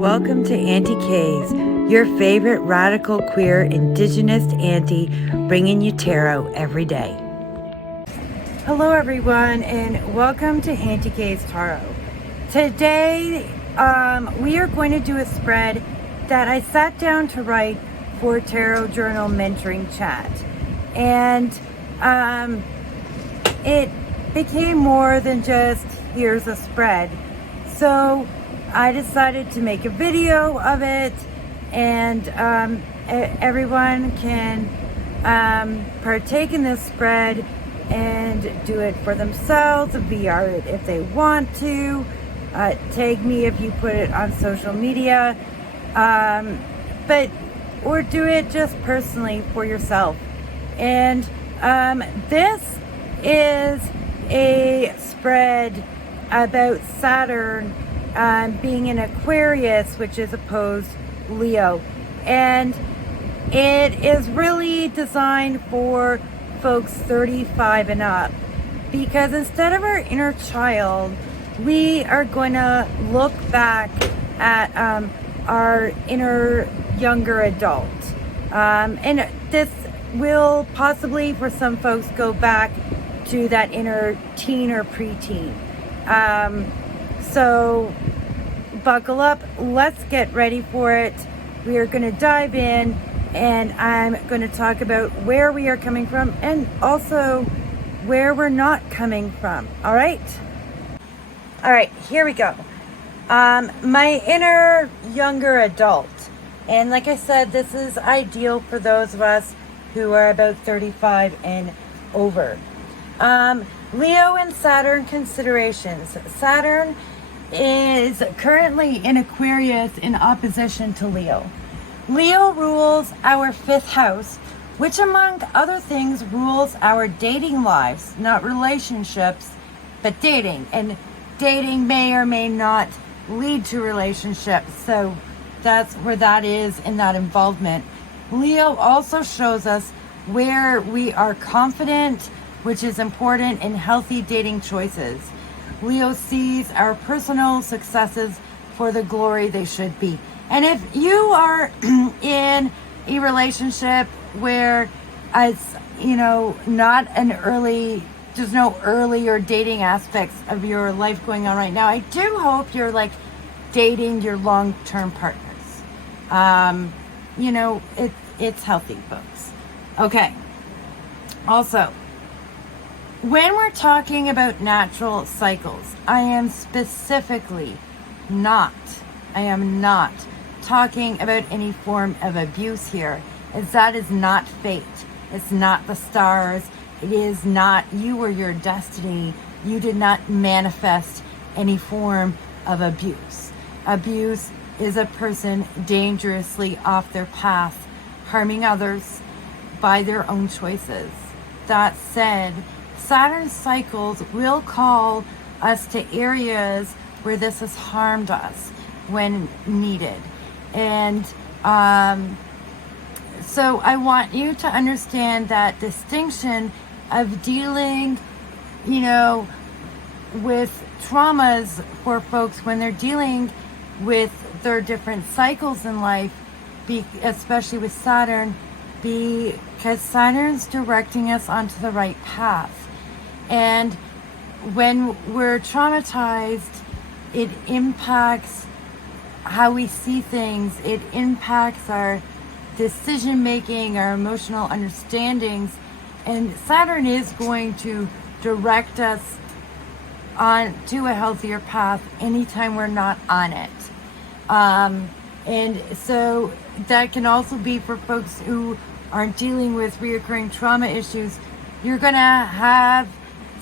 Welcome to Aunty K's, your favorite radical queer indigenous auntie, bringing you tarot every day. Hello everyone, and welcome to Aunty K's Tarot. Today we are going to do a spread that I sat down to write for Tarot Journal Mentoring Chat, and it became more than just here's a spread. So I decided to make a video of it, and everyone can partake in this spread and do it for themselves, VR it if they want to, tag me if you put it on social media, or do it just personally for yourself. And this is a spread about Saturn being in Aquarius, which is opposed Leo, and it is really designed for folks 35 and up, because instead of our inner child, we are going to look back at our inner younger adult, and this will possibly for some folks go back to that inner teen or preteen. So buckle up, let's get ready for it. We are going to dive in, and I'm going to talk about where we are coming from and also where we're not coming from. All right, here we go. My inner younger adult, and like I said, this is ideal for those of us who are about 35 and over. Leo and Saturn considerations. Saturn is currently in Aquarius in opposition to Leo. Leo rules our fifth house, which among other things rules our dating lives, not relationships, but dating. And dating may or may not lead to relationships, so that's where that is in that involvement. Leo also shows us where we are confident, which is important in healthy dating choices. Leo sees our personal successes for the glory they should be. And if you are in a relationship where it's, not an early, there's no early or dating aspects of your life going on right now, I do hope you're dating your long-term partners. It's healthy, folks. Okay. Also, when we're talking about natural cycles, I am not talking about any form of abuse here, as that is not fate. It's not the stars. It is not you or your destiny. You did not manifest any form of abuse. Abuse is a person dangerously off their path, harming others by their own choices. That said, Saturn cycles will call us to areas where this has harmed us when needed. And so I want you to understand that distinction of dealing, with traumas for folks when they're dealing with their different cycles in life, especially with Saturn, because Saturn's directing us onto the right path. And when we're traumatized, it impacts how we see things. It impacts our decision making, our emotional understandings. And Saturn is going to direct us on to a healthier path anytime we're not on it. And so that can also be for folks who aren't dealing with reoccurring trauma issues. You're going to have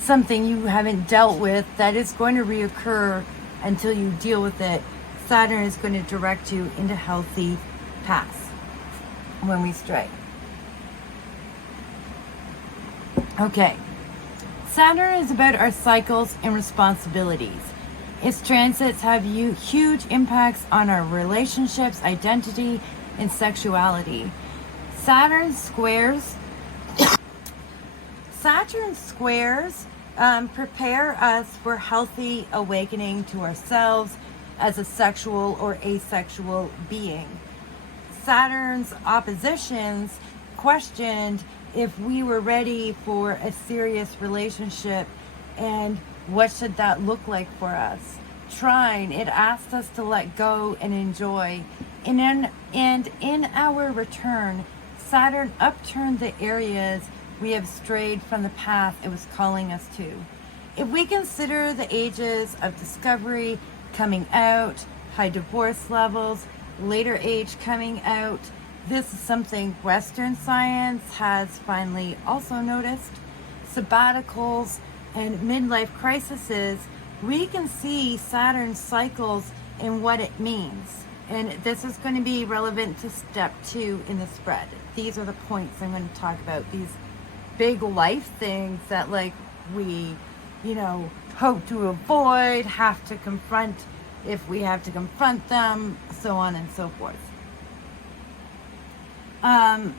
something you haven't dealt with that is going to reoccur until you deal with it. Saturn is going to direct you into healthy paths when we stray. Okay. Saturn is about our cycles and responsibilities. Its transits have huge impacts on our relationships, identity, and sexuality. Saturn squares prepare us for healthy awakening to ourselves, as a sexual or asexual being. Saturn's oppositions questioned if we were ready for a serious relationship and what should that look like for us. Trine, it asked us to let go and enjoy. And in our return, Saturn upturned the areas we have strayed from the path it was calling us to. If we consider the ages of discovery, coming out, high divorce levels, later age coming out, this is something Western science has finally also noticed. Sabbaticals and midlife crises, we can see Saturn's cycles and what it means. And this is going to be relevant to step 2 in the spread. These are the points I'm going to talk about. These big life things that like we, hope to avoid, have to confront if we have to confront them, so on and so forth. And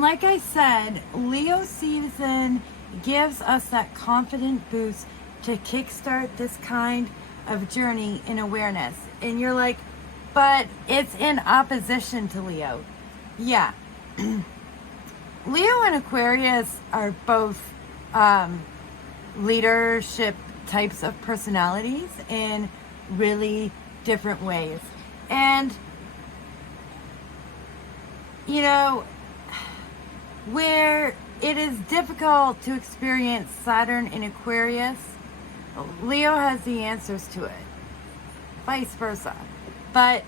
like I said, Leo season gives us that confident boost to kickstart this kind of journey in awareness. And you're like, but it's in opposition to Leo. Yeah. Leo and Aquarius are both leadership types of personalities in really different ways. And, where it is difficult to experience Saturn in Aquarius, Leo has the answers to it. Vice versa. But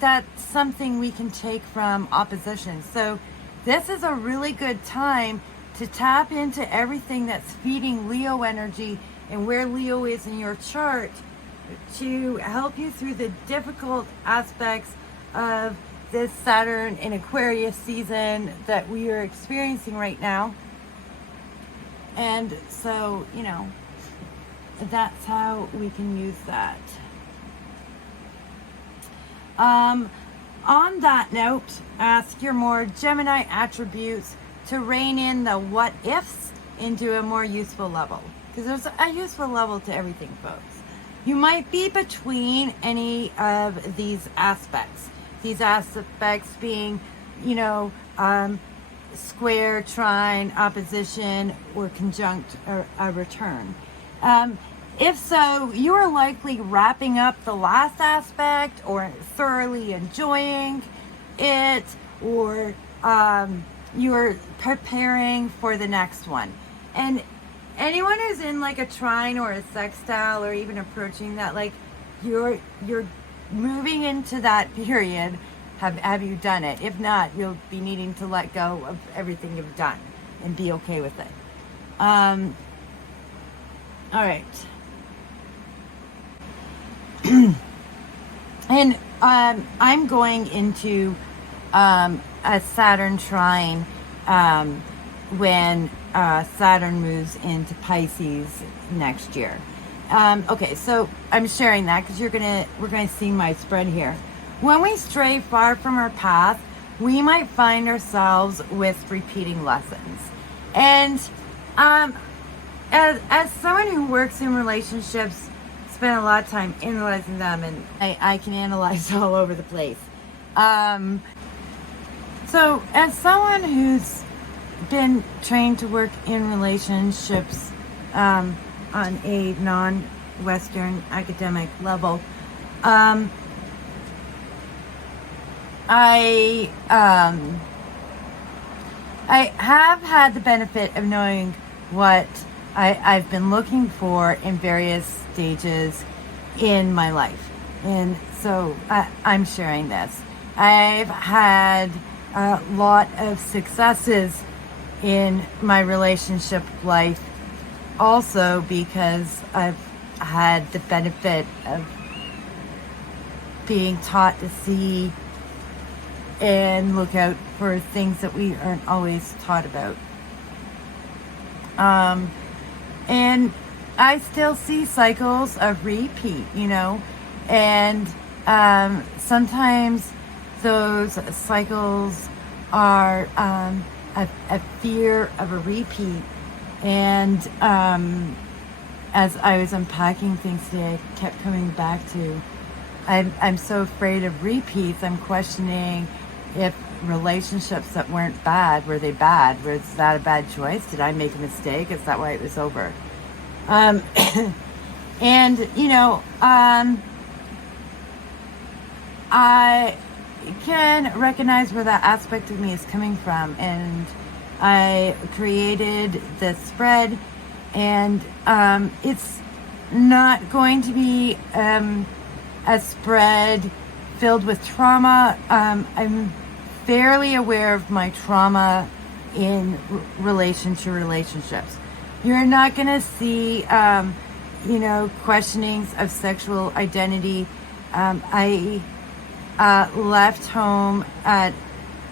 that's something we can take from opposition. So this is a really good time to tap into everything that's feeding Leo energy and where Leo is in your chart to help you through the difficult aspects of this Saturn in Aquarius season that we are experiencing right now. And so, that's how we can use that. On that note, ask your more Gemini attributes to rein in the what ifs into a more useful level. Because there's a useful level to everything, folks. You might be between any of these aspects. These aspects being, square, trine, opposition, or conjunct, or a return. If so, you are likely wrapping up the last aspect or thoroughly enjoying it, or you're preparing for the next one. And anyone who's in like a trine or a sextile or even approaching that, like you're moving into that period. Have you done it? If not, you'll be needing to let go of everything you've done and be okay with it. All right. And I'm going into a Saturn trine when Saturn moves into Pisces next year. Okay, so I'm sharing that because we're gonna see my spread here. When we stray far from our path, we might find ourselves with repeating lessons. And as someone who works in relationships, spend a lot of time analyzing them, and I can analyze all over the place. So as someone who's been trained to work in relationships on a non-Western academic level, I have had the benefit of knowing what I've been looking for in various stages in my life. And so I'm sharing this. I've had a lot of successes in my relationship life also because I've had the benefit of being taught to see and look out for things that we aren't always taught about. And I still see cycles of repeat, and sometimes those cycles are a fear of a repeat, and as I was unpacking things today, I kept coming back to, I'm so afraid of repeats. I'm questioning if relationships that weren't bad, were they bad? Was that a bad choice? Did I make a mistake? Is that why it was over? And, you know, I can recognize where that aspect of me is coming from. And I created this spread, and it's not going to be a spread filled with trauma. I'm fairly aware of my trauma in relation to relationships. You're not going to see, you know, questionings of sexual identity. I left home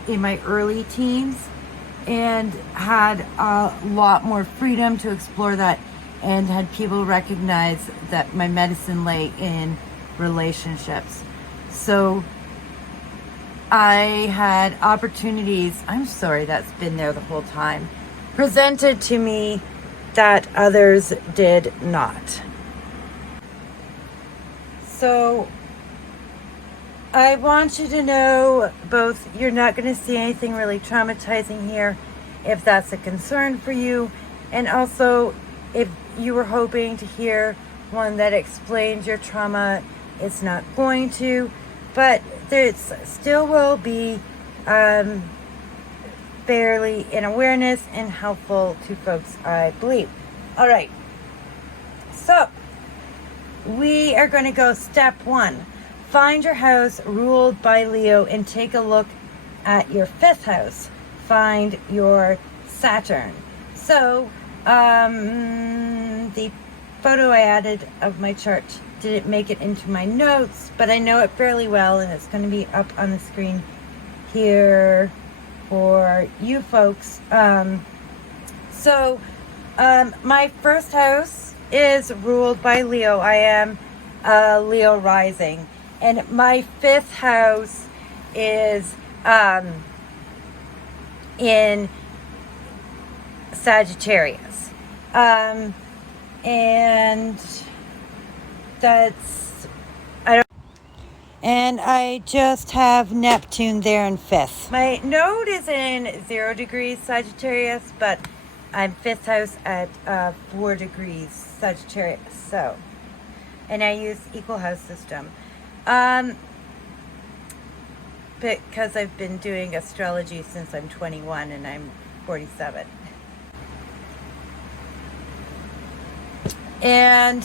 in my early teens and had a lot more freedom to explore that, and had people recognize that my medicine lay in relationships. So I had opportunities, I'm sorry, that's been there the whole time, presented to me that others did not. So I want you to know both, you're not going to see anything really traumatizing here if that's a concern for you, and also if you were hoping to hear one that explains your trauma, it's not going to, but there still will be fairly in awareness and helpful to folks, I believe. All right, so we are going to go step 1. Find your house ruled by Leo and take a look at your 5th house. Find your Saturn. So the photo I added of my chart didn't make it into my notes, but I know it fairly well, and it's going to be up on the screen here for you folks. So my 1st house is ruled by Leo. I am Leo rising, and my 5th house is in Sagittarius, and that's, and I just have Neptune there in 5th. My node is in 0 degrees Sagittarius, but I'm 5th house at 4 degrees Sagittarius. So, and I use equal house system. Because I've been doing astrology since I'm 21 and I'm 47. And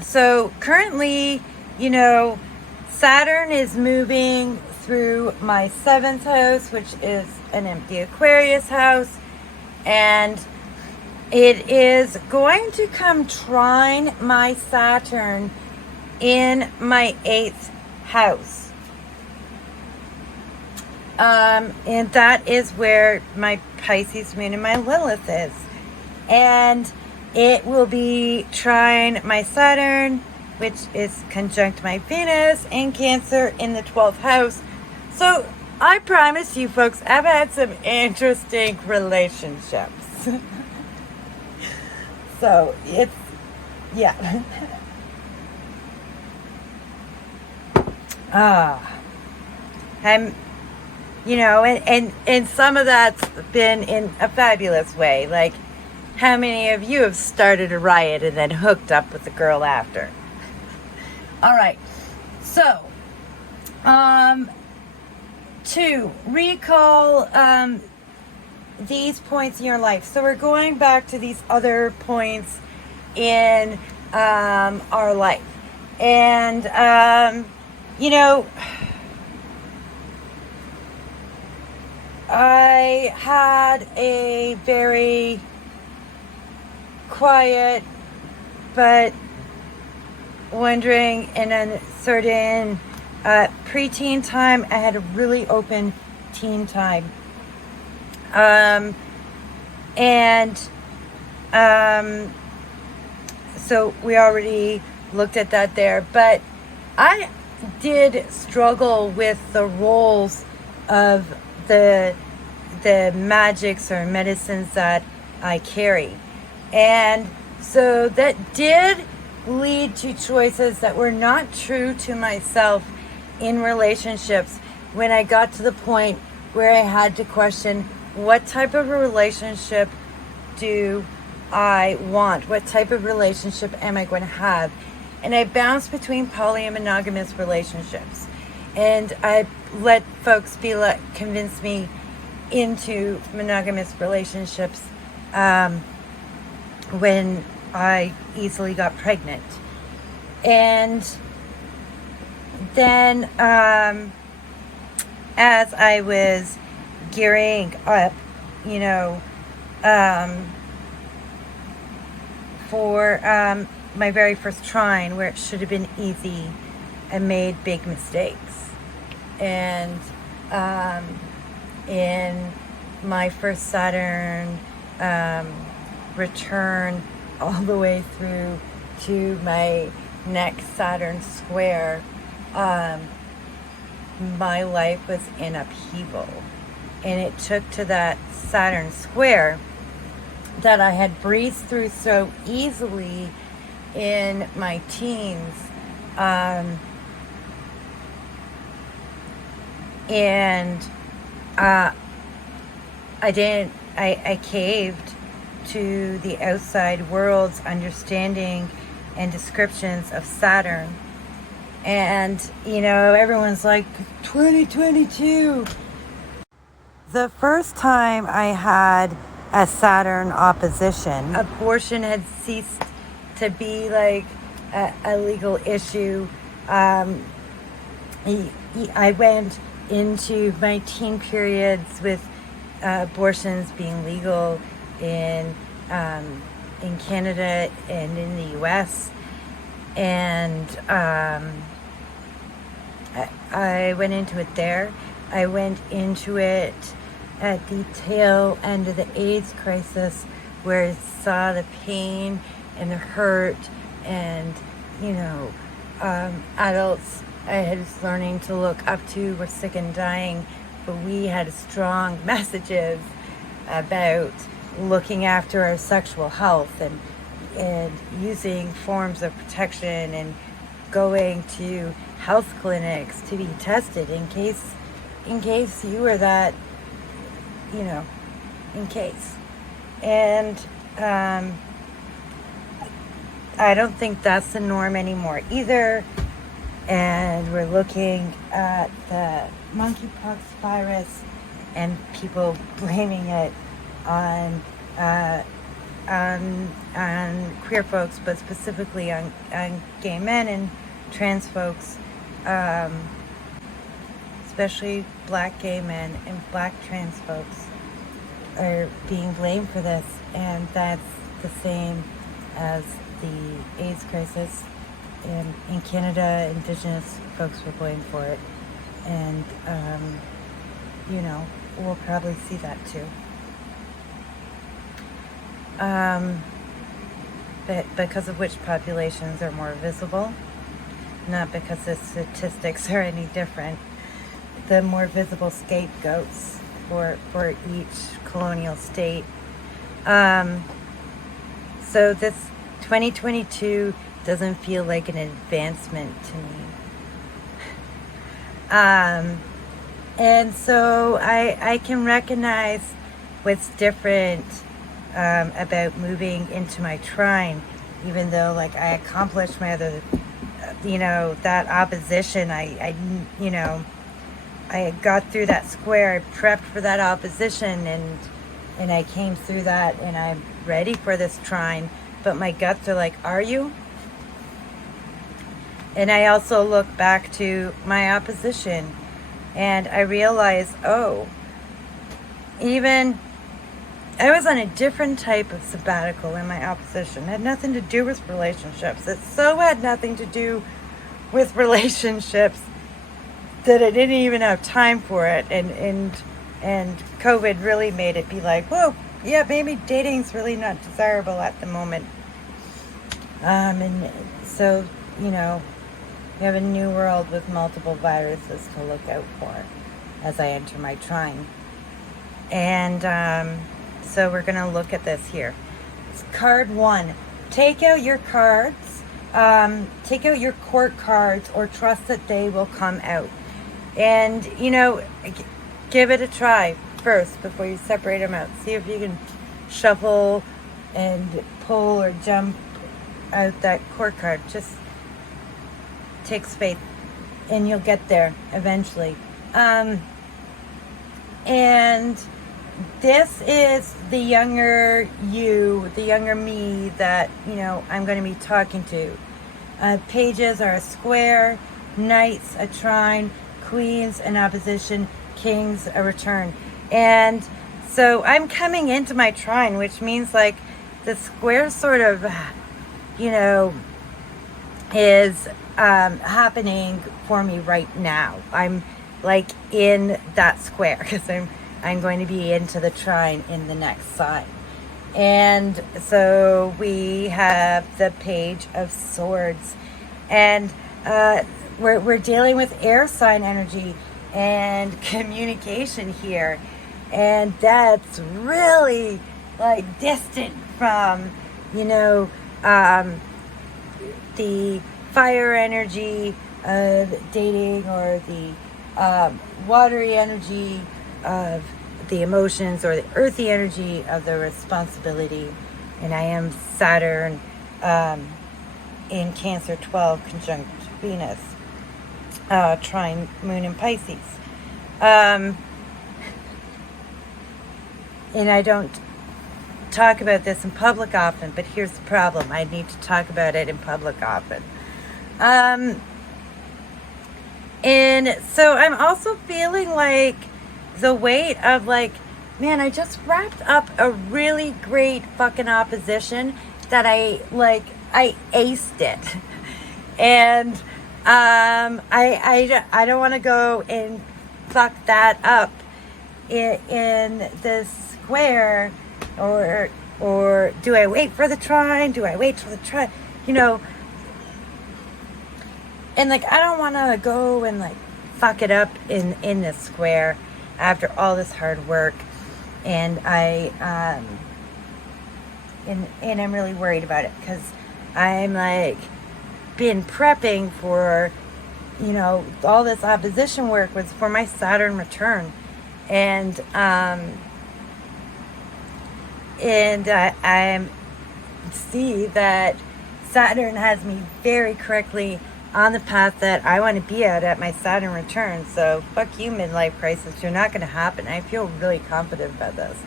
so currently, you know, Saturn is moving through my 7th house, which is an empty Aquarius house, and it is going to come trine my Saturn in my 8th house. And that is where my Pisces moon and my Lilith is. And it will be trine my Saturn, which is conjunct my Venus in Cancer in the 12th house. So I promise you folks, I've had some interesting relationships. So it's, yeah. I'm, you know, and some of that's been in a fabulous way. Like, how many of you have started a riot and then hooked up with the girl after? All right. So, to recall these points in your life. So we're going back to these other points in our life. And, you know, I had a very quiet but wondering in a certain preteen time. I had a really open teen time. So we already looked at that there, but I did struggle with the roles of the magics or medicines that I carry. And so that did lead to choices that were not true to myself in relationships when I got to the point where I had to question, what type of a relationship do I want? What type of relationship am I going to have? And I bounced between poly and monogamous relationships. And I let folks convince me into monogamous relationships when I easily got pregnant. And then as I was gearing up, for my very first trine, where it should have been easy, I made big mistakes. And in my first Saturn return all the way through to my next Saturn square, my life was in upheaval. And it took to that Saturn square that I had breezed through so easily in my teens, and I caved to the outside world's understanding and descriptions of Saturn. And, everyone's like, 2022. The first time I had a Saturn opposition, abortion had ceased to be like a legal issue. I went into my teen periods with abortions being legal in Canada and in the US, and I went into it there. I went into it at the tail end of the AIDS crisis, where I saw the pain and the hurt, and adults I was learning to look up to were sick and dying, but we had strong messages about looking after our sexual health and using forms of protection and going to health clinics to be tested in case you were that, in case. And I don't think that's the norm anymore either. And we're looking at the monkeypox virus and people blaming it on queer folks, but specifically on gay men and trans folks, especially black gay men and black trans folks are being blamed for this. And that's the same as the AIDS crisis. And in Canada, Indigenous folks were blamed for it. And, we'll probably see that too. But because of which populations are more visible, not because the statistics are any different. The more visible scapegoats for each colonial state. So this 2022 doesn't feel like an advancement to me. And so I can recognize what's different about moving into my trine, even though I accomplished my other, that opposition. I got through that square, I prepped for that opposition, and I came through that, and I'm ready for this trine. But my guts are like, are you? And I also look back to my opposition, and I realize, even I was on a different type of sabbatical in my opposition. It had nothing to do with relationships. It so had nothing to do with relationships that I didn't even have time for it. And COVID really made it be like, whoa, yeah, maybe dating's really not desirable at the moment. And so, we have a new world with multiple viruses to look out for as I enter my trine. And so we're going to look at this here. card 1. Take out your cards. Take out your court cards, or trust that they will come out. And, you know, give it a try first before you separate them out. See if you can shuffle and pull or jump out that court card. Just takes faith, and you'll get there eventually. And this is the younger you, the younger me that, you know, I'm going to be talking to. Pages are a square, knights a trine, queens an opposition, kings a return. And so I'm coming into my trine, which means like the square sort of, you know, is happening for me right now. I'm like in that square because I'm going to be into the trine in the next sign. And so we have the Page of Swords, and we're dealing with air sign energy and communication here, and that's really like distant from, you know, the fire energy of dating, or the watery energy of the emotions, or the earthy energy of the responsibility. And I am Saturn in Cancer 12 conjunct Venus, trine Moon in Pisces. And I don't talk about this in public often, but here's the problem. I need to talk about it in public often. And so I'm also feeling like the weight of like, man, I just wrapped up a really great fucking opposition that I aced it. And I don't want to go and fuck that up in this square, or do I wait for the trine? Do I wait for the trine? You know, and like I don't want to go and like fuck it up in this square after all this hard work, and I'm really worried about it, because I'm like been prepping for, you know, all this opposition work was for my Saturn return, and I see that Saturn has me very correctly on the path that I want to be at my Saturn return. So fuck you, midlife crisis. You're not going to happen. I feel really confident about this.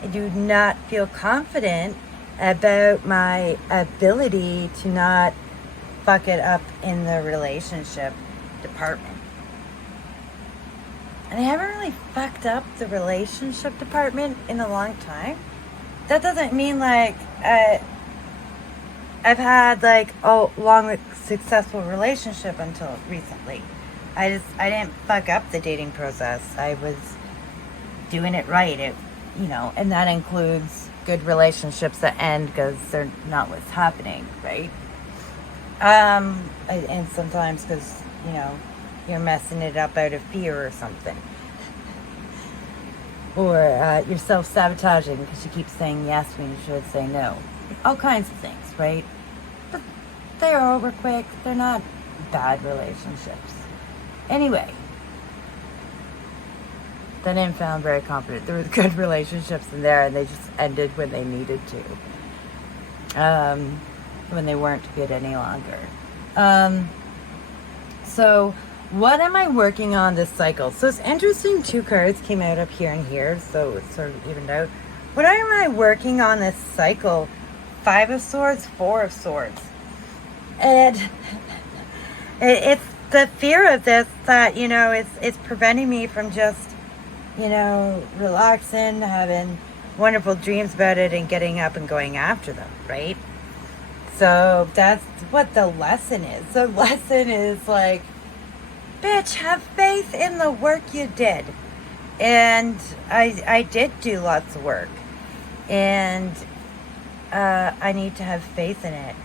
I do not feel confident about my ability to not fuck it up in the relationship department. And I haven't really fucked up the relationship department in a long time. That doesn't mean like I've had like a long successful relationship until recently. I didn't fuck up the dating process. I was doing it right. You know, and that includes good relationships that end because they're not what's happening, right? And sometimes because, you know, you're messing it up out of fear or something. Or you're self-sabotaging because you keep saying yes when you should say no. All kinds of things, right? But they're over quick. They're not bad relationships. Anyway, then I found very confident. There were good relationships in there, and they just ended when they needed to. When they weren't good any longer. So what am I working on this cycle? So it's interesting, 2 cards came out up here and here, so it's sort of evened out. What am I working on this cycle? 5 of Swords, 4 of Swords. And it's the fear of this that, you know, it's preventing me from just, you know, relaxing, having wonderful dreams about it, and getting up and going after them, right? So that's what the lesson is. The lesson is like, bitch, have faith in the work you did. And I did do lots of work. And I need to have faith in it.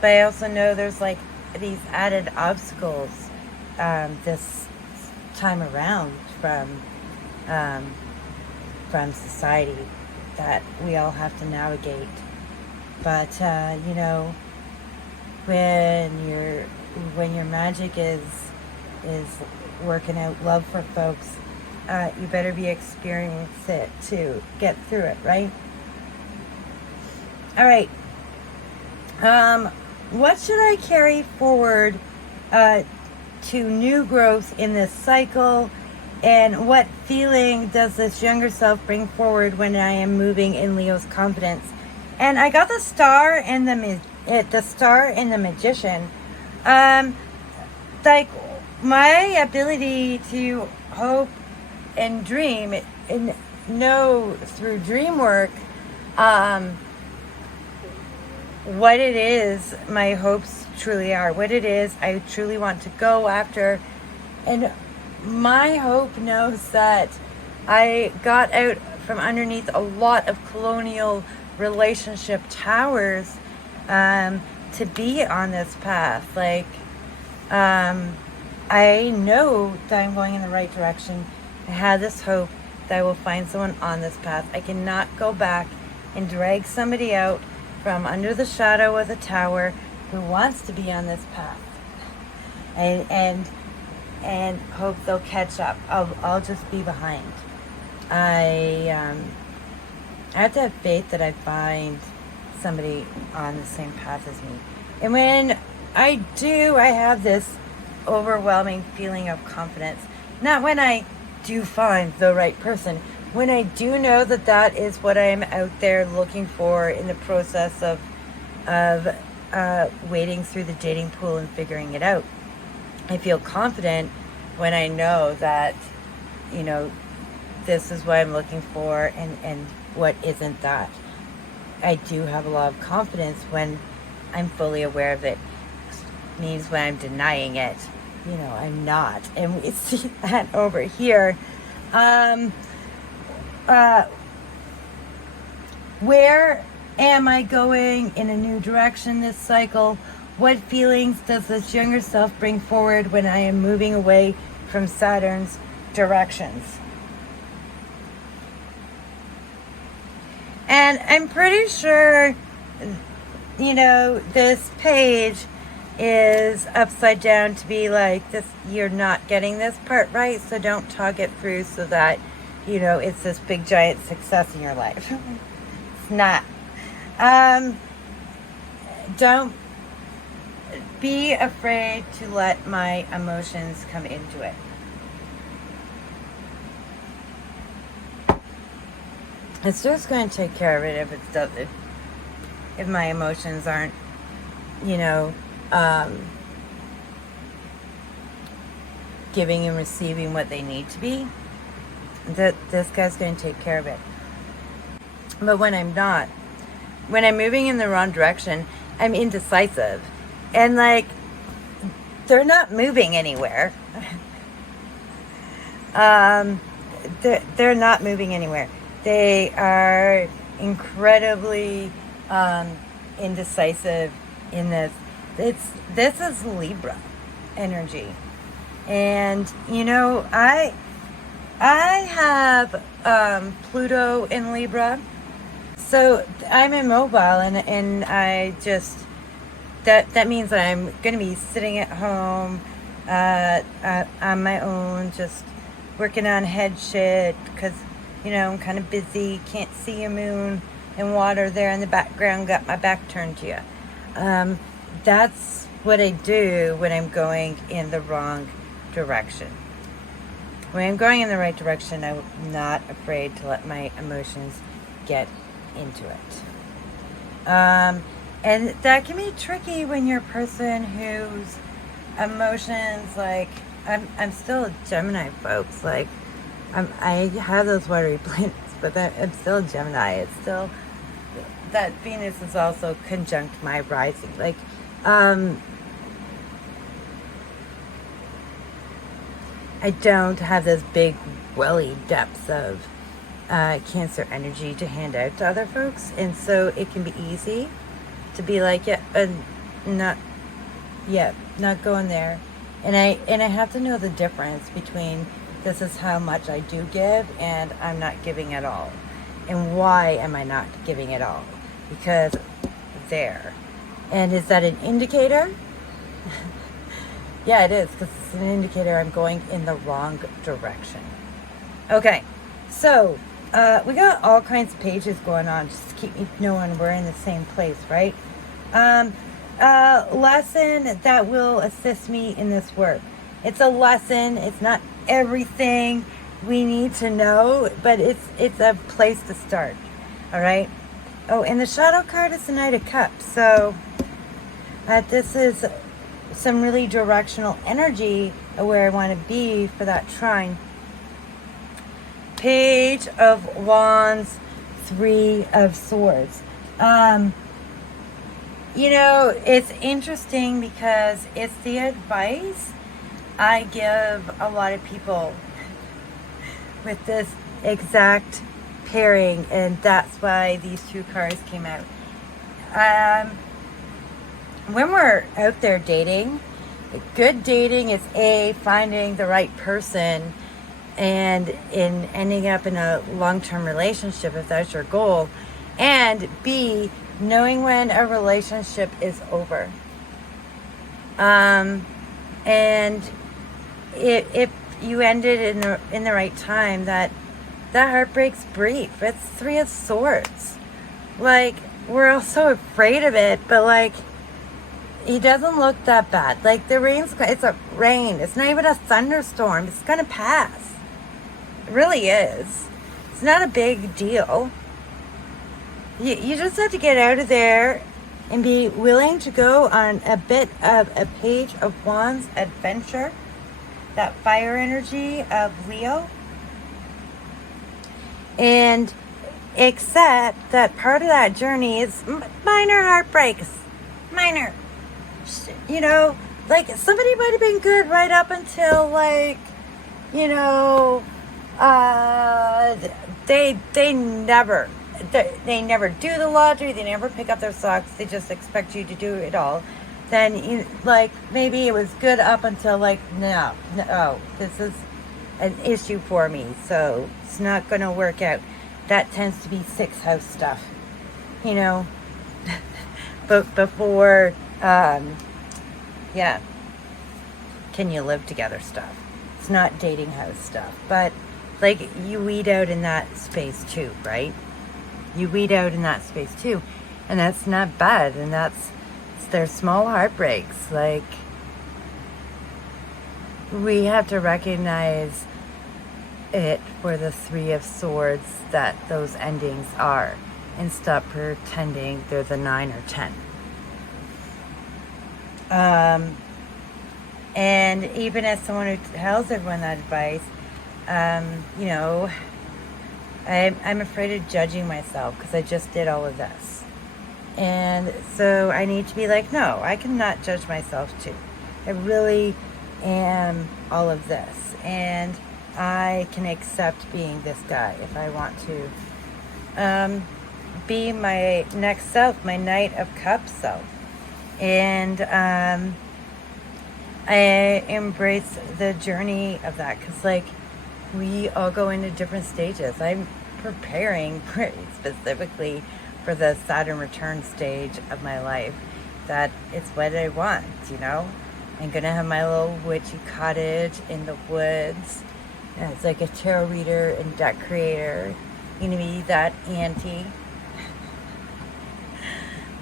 But I also know there's like these added obstacles this time around from from society that we all have to navigate. But you know, when your magic is working out love for folks, you better be experience it to get through it, right? All right. What should I carry forward to new growth in this cycle? And what feeling does this younger self bring forward when I am moving in Leo's confidence? And I got the star and the magician. Like my ability to hope and dream and know through dream work what it is my hopes truly are, what it is I truly want to go after. And my hope knows that I got out from underneath a lot of colonial relationship towers to be on this path. Like, I know that I'm going in the right direction. I have this hope that I will find someone on this path. I cannot go back and drag somebody out from under the shadow of the tower who wants to be on this path and hope they'll catch up. I'll just be behind. I have to have faith that I find somebody on the same path as me. And when I do, I have this overwhelming feeling of confidence. Not when I do find the right person, when I do know that that is what I am out there looking for in the process of wading through the dating pool and figuring it out. I feel confident when I know that, you know, this is what I'm looking for and what isn't that. I do have a lot of confidence when I'm fully aware of it. It means when I'm denying it, you know, I'm not. And we see that over here. Where am I going in a new direction this cycle? What feelings does this younger self bring forward when I am moving away from Saturn's directions? And I'm pretty sure, you know, this page is upside down to be like, this, you're not getting this part right, so don't talk it through so that, you know, it's this big giant success in your life. It's not. Don't be afraid to let my emotions come into it. It's just going to take care of it if it doesn't. If my emotions aren't, you know, giving and receiving what they need to be, that this guy's going to take care of it. But when I'm not, when I'm moving in the wrong direction, I'm indecisive, and like, they're not moving anywhere. They're not moving anywhere. They are incredibly indecisive in this. This is Libra energy, and you know, I have Pluto in Libra, so I'm immobile, and I just that means that I'm going to be sitting at home on my own, just working on head shit, because, you know, I'm kind of busy, can't see a moon and water there in the background, got my back turned to you. That's what I do when I'm going in the wrong direction. When I'm going in the right direction, I'm not afraid to let my emotions get into it. And that can be tricky when you're a person whose emotions, like, I'm still a Gemini, folks. Like, I have those watery planets, but I'm still a Gemini. It's still, that Venus is also conjunct my rising. Like, I don't have this big welly depths of Cancer energy to hand out to other folks, and so it can be easy to be like, not going there. And I have to know the difference between this is how much I do give, and I'm not giving at all. And why am I not giving at all? Because there. And is that an indicator? Yeah, it is, because it's an indicator I'm going in the wrong direction. Okay, so we got all kinds of pages going on just to keep me knowing we're in the same place, right? Lesson that will assist me in this work. It's a lesson. It's not everything we need to know, but it's a place to start. All right. Oh, and the shadow card is the Knight of Cups. So this is some really directional energy of where I want to be for that trine. Page of Wands, Three of Swords. You know, it's interesting because it's the advice I give a lot of people with this exact pairing, and that's why these two cards came out. When we're out there dating, good dating is A, finding the right person and in ending up in a long-term relationship if that's your goal, and B, knowing when a relationship is over. And if you ended in the right time, that heartbreak's brief. It's Three of Swords. Like, we're all so afraid of it, but like, he doesn't look that bad. Like, it's a rain. It's not even a thunderstorm. It's gonna pass. It really is. It's not a big deal. You just have to get out of there and be willing to go on a bit of a Page of Wands adventure. That fire energy of Leo. And accept that part of that journey is minor heartbreaks. Minor. You know, like, somebody might have been good right up until, like, you know, they never do the laundry, they never pick up their socks, they just expect you to do it all. Then, you, like, maybe it was good up until, like, no, this is an issue for me, so it's not going to work out. That tends to be sixth house stuff, you know, but before, yeah, can you live together stuff. It's not dating house stuff, but, like, you weed out in that space too, right? You weed out in that space too, and that's not bad, and they're small heartbreaks. Like, we have to recognize it for the Three of Swords that those endings are, and stop pretending they're the 9 or 10. And even as someone who tells everyone that advice, you know, I'm afraid of judging myself because I just did all of this. And so I need to be like, no, I cannot judge myself too. I really am all of this. And I can accept being this guy if I want to. Be my next self, my Knight of Cups self. And I embrace the journey of that because, like, we all go into different stages. I'm preparing pretty specifically for the Saturn return stage of my life. That it's what I want, you know? I'm gonna have my little witchy cottage in the woods. And it's like a tarot reader and deck creator. You know me, that auntie.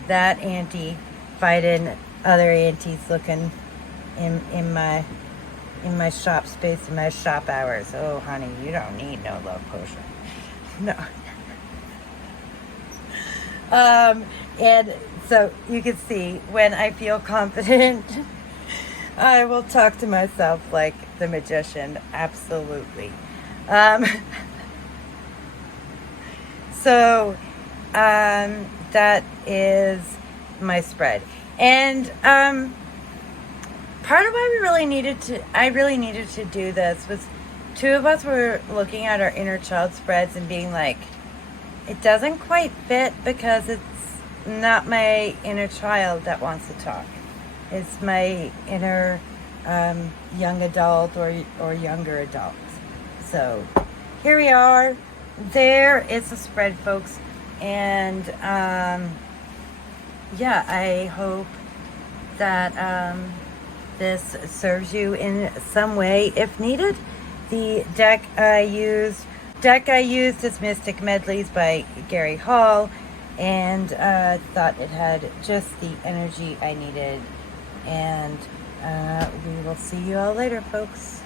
That auntie fighting other aunties looking in my shop space, in my shop hours. Oh, honey, you don't need no love potion. No. And so you can see when I feel confident, I will talk to myself like the magician. Absolutely. So that is my spread. And part of why I really needed to do this was two of us were looking at our inner child spreads and being like, it doesn't quite fit because it's not my inner child that wants to talk. It's my inner young adult or younger adult. So here we are. There is the spread, folks. And yeah, I hope that this serves you in some way if needed. The deck I used is Mystic Medleys by Gary Hall, and thought it had just the energy I needed. And we will see you all later, folks.